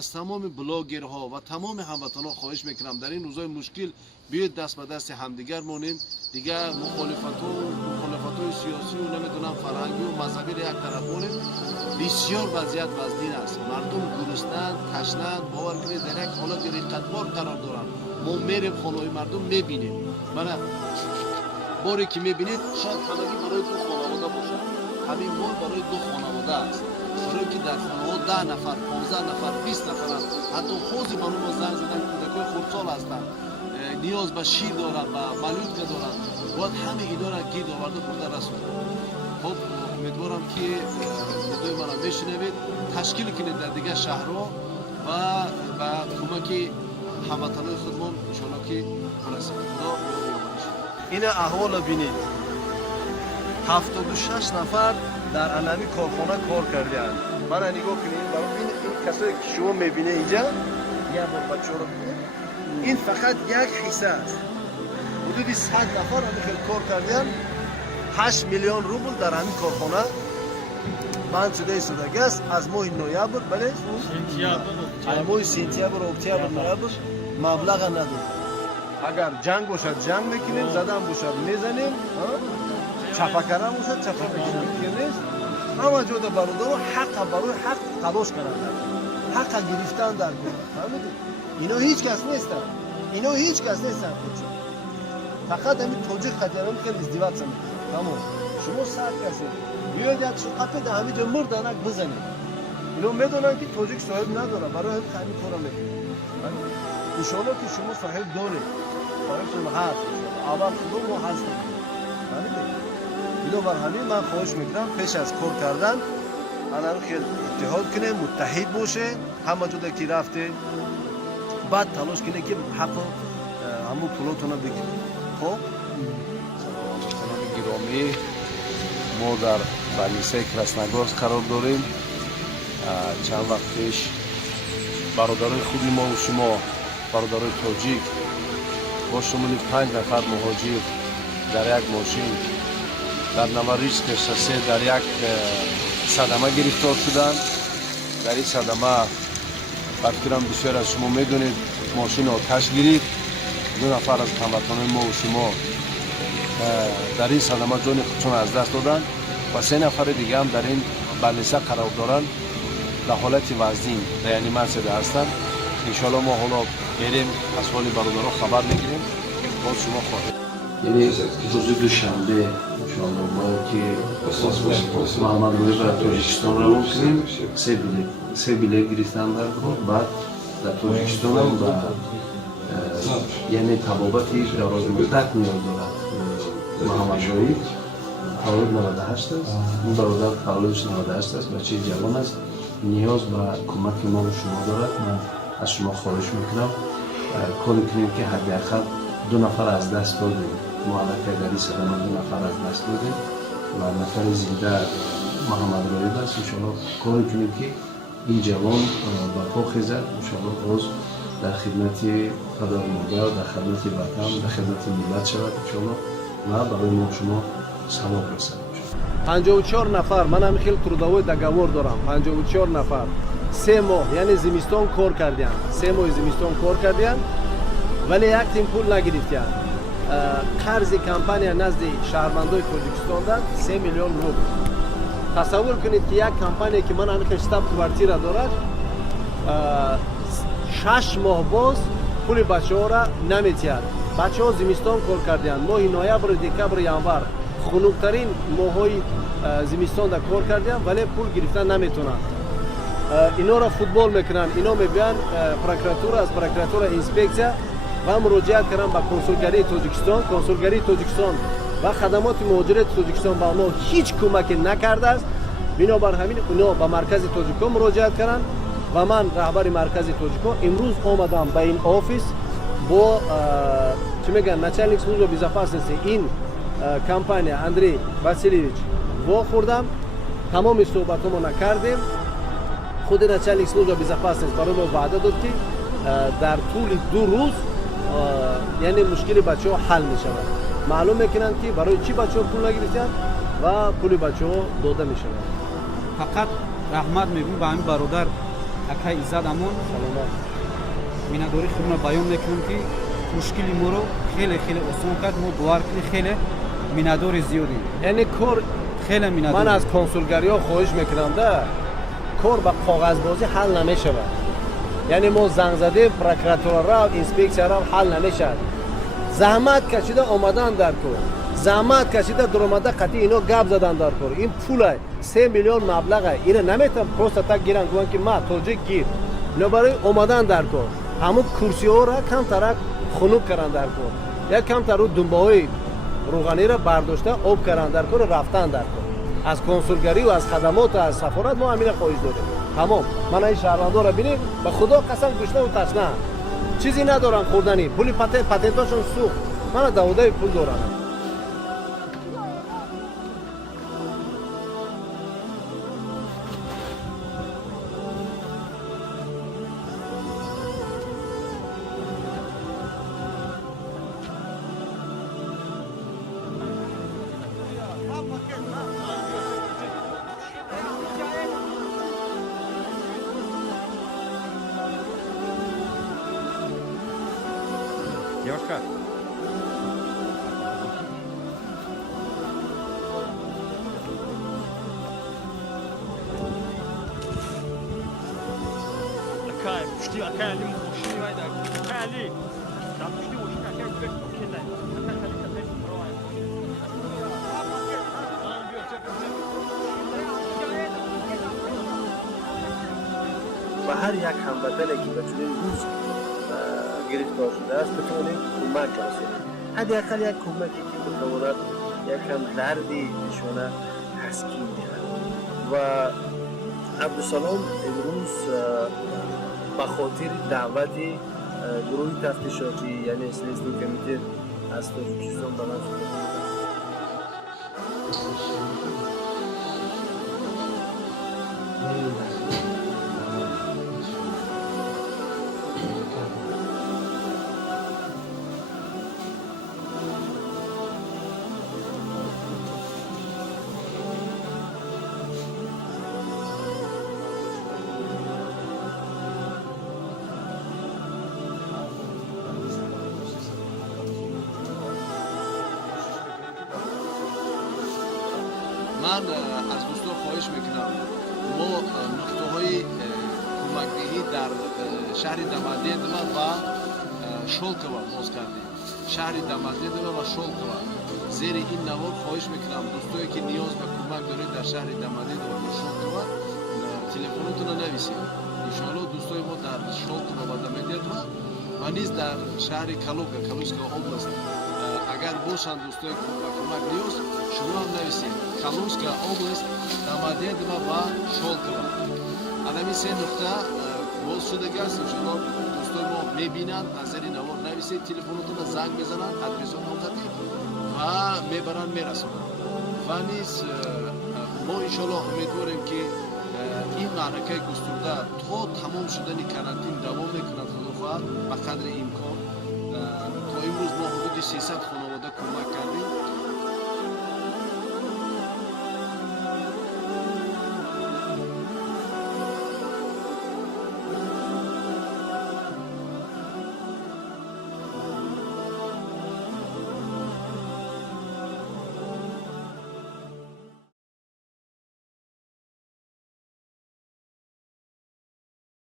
از تمام بلاگرها و تمام هموطنان خواهش میکنم در این روزهای مشکل بیاید دست به دست همدیگر مونیم. دیگه مخالفت‌های سیاسی و نمیدونم فرهنگی و مذهبی را یک طرف مونیم. بسیار وضعیت وزدین است. مردم گرسنه‌اند، تشنه‌اند، باور کنید در یک حالت رقتبار قرار دارند. ما میریم خانه‌های مردم میبینیم. من باری که میبینید شاید همگی برای دو خانواده باشد. همین مال برای دو خانواده است. برای که در خانواده 10 نفر، 15 نفر، 20 نفر است. حتی خوزی منو زنگ زدن کودکای خردسال هستند. نیاز به شیر دارند، به ملوطه دارند. باید همه اینا را گیر آورده برده رسوند. خب امیدوارم که صدای من را میشنوید. تشکیل کنید در دیگه شهرها و با کمک هموطنان خودمان ان شاء الله که برسیم. خدا این احوال بینید. 76 نفر در علمی کارخانه کار کردند. من نگاه کنید برای این کسایی که شما میبینید اینجا یه بار بچه‌ها رو ببینید. این فقط یک حصه است. حدود 100 نفر همین کار کردند. 8 میلیون روبل در همین کارخانه بند شده است از ماه نوامبر بله ماه سپتامبر اکتبر نوامبر مبلغ نداره. اگر جنگ باشد جنگ میکنیم، زدن باشد میزنیم، چپکرم باشد چپک میکنیم. همه جا برادر حق برای حق تلاش کنند. حق گرفتن در فهمیدید؟ اینا هیچ کس نیستن. اینا هیچ کس نیستن. فقط همین توجیه خاطرم خیلی ازدواج میکنه. تمام. شما ساعت کسی بیاید یک شقه در همینجا مردنک بزنید. اینا میدونن که توجیک صاحب نداره برای همین خیلی کارا میکنه. ان شاء الله که شما صاحب دارید. برای شما هست. اول خودم رو هستم. فهمیدید؟ اینو بر همین من خواهش میکنم پیش از کار کردن الان خیلی اتحاد کنه، متحد باشه، همه جا که رفته بعد تلاش کنه که حق همون پولاتونو بگیره. خب گرامی ما در بلیسه کراسنگورسک قرار داریم. چند وقت پیش برادرای خوبی ما و شما برادرای تاجیک با شمول 5 نفر مهاجر در یک ماشین در نواریس نشسته در یک صدمه گرفتار شدند. در این صدمه فکرم بسیار از شما میدونید ماشین آتش گرفت. 2 نفر از هموطنان ما و شما در این صدمه جان خودشون از دست دادن و 3 نفر دیگه هم در این بلیسه قرار دارن در حالت وزنین ریانیماسیون هستند. انشالله ما حالا بریم از حال برادرها خبر میگیریم باز شما خواهید. یعنی روز دوشنبه انشالله ما که محمد روی برای تاجیکستان رو کنیم 3 بلیت گرفتن در کار بعد در تاجیکستان هم و یعنی طبابتی دراز مدت نیاز دارد. محمد روی تولد 98 است. این برادر تولدش 98 است. بچه جوان است. نیاز به کمک ما و شما دارد. من از شما خواهش میکنم کاری کنیم که حداقل 2 نفر از دست دادیم. معلقه در این صدمه 2 نفر از دست دادیم و نفر زنده محمد رایب است. انشاءالله کاری کنیم که این جوان با پا خیزد. انشاءالله باز در خدمت پدر مادر، در خدمت وطن، در خدمت ملت شود انشاءالله و برای ما شما ثواب رسد. 54 نفر من هم خیلی تروداوی دگوار دارم. 54 نفر 3 ماه یعنی زمستان کار کردن. 3 ماه زمستان کار کردن ولی یک تیم پول نگرفتن. قرض کمپانی نزد شهروندای تاجیکستان داد 3 میلیون روبل. تصور کنید که یک کمپانی که من انخش استاب کوارتیرا دارد 6 ماه باز پول بچه‌ها را نمی‌تیاد. بچه‌ها زمستان کار کردن. ماه نوامبر، دکبر، ینور خنک‌ترین ماه‌های زمستان دا کار کردن ولی پول گرفتن نمیتونن. اینا را فوتبال میکنن. اینا میگن پروکراتور از پروکراتور اینسپکسیا و مراجعت کردن به کنسولگری تاجیکستان. کنسولگری تاجیکستان و خدمات مهاجرت تاجیکستان با ما هیچ کمک نکرده است. بنابر همین اونا به مرکز تاجیکستان مراجعت کردن و من رهبر مرکز تاجیکستان امروز آمدم به این آفیس با چی میگن начальник службы безопасности این کمپانی اندری واسیلیویچ وا خوردم. تمام صحبتامو نکردیم. خود начальник службы безопасности برای ما وعده داد که در طول 2 روز یعنی مشکل بچه‌ها حل می‌شود. معلوم میکنن که برای چی بچه‌ها پول نگرفتن و پول بچه‌ها داده می‌شود. فقط رحمت میگم به همین برادر акай Иззат Амон миннатдорӣ худро баён мекунем ки мушкили моро хеле хеле осон кард. Мо бовар кунем хеле миннатдори зиёдем. یعنی کار хеле من миннатдор. از کنسولگری ها خواهش میکنم ده کار با کاغذبازی حل نمیشه. یعنی ما زنگ زده پروکراتور را اینسپکسیون را حل نمیشه. زحمت کشیده آمدن در کار، زحمت کشیده در اومده قطعی اینا گپ زدن در کار. این پول 3 میلیون مبلغه اینو نمیتونم پروست تک گیرن گوان که ما توجیه گیر اینا برای اومدن در کار. همون کرسی ها را کم ترک خنک کردن در کار، یا کم تر رو دنبه های روغنی را برداشته آب کردن در کار، رفتن در کار. از کنسولگری و از خدمات و از سفارت ما همین خواهش داریم. تمام. من این شهروندان را ببینید به خدا قسم گشنه و تشنه چیزی ندارن خوردنی. پول پتنتاشون سوخت. من داوده پول دارم. Девушка. Акай, пушти, акай, али мушини вайда. Акай, али. Да, пушти, мушини, акай, бек, кендай. Акай, али, акай, ровай. و هر یک هموطنی که به چنین روز گرفتار شده است بتوانیم کمک رسونیم. حداقل یک کمکی که بتواند یکم دردی ایشان تسکین دهد. و عبدالسلام امروز به خاطر دعوت گروه تفتیشاتی یعنی اسلیستو کمیته از تاجیکستان به من شده. من از دوستان خواهش میکنم ما نقطه های کمکدهی در شهر دمادیدما و شولکова باز کردیم. شهر دمادیدما و شولکова زیر این نوار خواهش میکنم دوستایی که نیاز به کمک دارید در شهر دمادیدما و شولکova تلفنتون رو نویسید. ان شاء الله دوستای ما در شولکova و دمادیدما و نیز در شهر کالوسکا область اگر باشند دوستای کمک نیاز شما هم نویسید. Калужская область, Домодедово ва Шолково. Адами се нуқта боз шудаги ҳастем. Шумо дӯстои мо мебинанд, аз зери навор нависед, телефонотонро занг мезананд, адресо номзадӣ ва мебаранд мерасонанд. Ва низ мо иншоаллоҳ умедворем ки ин маъракаи густурда то тамом шудани карантин давом мекунад худохоҳад ба қадри имкон. То имрӯз мо ҳудуди 300